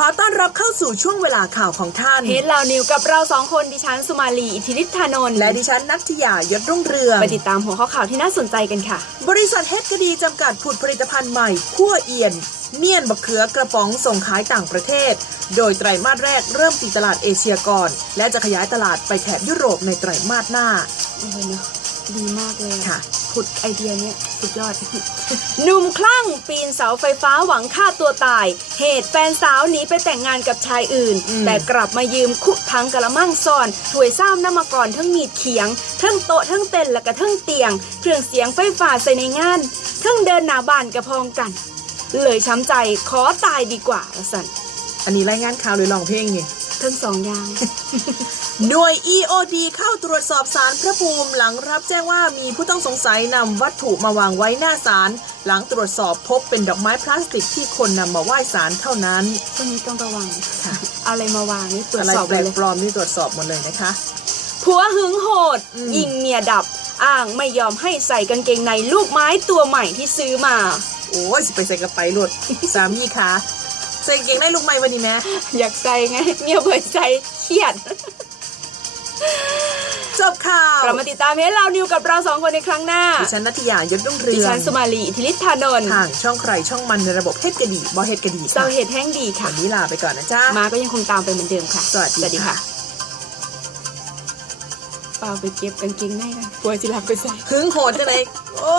ขอต้อนรับเข้าสู่ช่วงเวลาข่าวของท่านเฮดลาวนิวกับเราสองคนดิฉันสุมาลีอิทธิฤทธานนท์และดิฉันนัทยายศรุ่งเรืองไปติดตามหัวข้อข่าวที่น่าสนใจกันค่ะ บริษัทเฮดกดีจำกัดผุดผลิตภัณฑ์ใหม่คั่วเอียน เมี่ยนบะเขือกระป๋องส่งขายต่างประเทศ โดยไตรมาสแรกเริ่มตีตลาดเอเชียก่อน และจะขยายตลาดไปแถบยุโรปในไตรมาสหน้าโอ้โหเนอะดีมากเลยอค่ะ ผุดไอเดียเนี่ยสุดยอด หนุ่มคลั่งปีนเสาไฟฟ้าหวังฆ่าตัวตาย เหตุแฟนสาวหนีไปแต่งงานกับชายอื่นอืมแต่กลับมายืมคุทั้งกระมังซ่อนถวยซ้ำน้ำมาก่อนทั้งมีดเขียงทั้งโต๊ะทั้งเต็นท์และก็ทั้งเตียง เครื่องเสียงไฟฟ้าใส่ในงานทั้งเดินหนาบานกระพองกัน เลยช้ำใจขอตายดีกว่าละสันอันนี้รายงานข่าวหรือลองเพลงนี่ ทั้งสองอย่าง หน่วย EOD เข้าตรวจสอบสารพระภูมิหลังรับแจ้งว่ามีผู้ต้องสงสัยนำวัตถุมาวางไว้หน้าศาลหลังตรวจสอบพบเป็นดอกไม้พลาสติกที่คนนำมาไหว้ศาลเท่านั้นช่วงนี้ต้องระวังค่ะเอาอะไรมาวางนี่ตรวจอะไรสอบแปลเลยกปลอมนี่ตรวจสอบหมดเลยนะคะ ผัวหึงโหดอืมยิงเมียดับ อ้างไม่ยอมให้ใส่กางเกงในลูกไม้ตัวใหม่ที่ซื้อมา โอ้ยสิไปใส่กระไปรถสามีคะ ใส่กางเกงได้ลูกไม้วันนี้ไหมอยากใส่ไงเมียเบิดใจเครียดจบข่าวกลับมาติดตามเฮดเรานิวกับเราสองคนในครั้งหน้า ดิฉันนัทยายศรุ่งเรืดิองฉันสุมาลีอิทธิฤทธานนท์ทางช่องใครช่องมันในระบบเฮ็ดกระดีบอเฮ็ดกระดีเซาค่ะเหตุแห้งดีค่ะ วันนี้ลาไปก่อนนะจ๊ะ มาก็ยังคงตามไปเหมือนเดิมค่ะ สวัสดีค่ะเปล่าไปเก็บกางเกงในกันผัวสิลับไปใส่หึงโหดจังเลยโอ้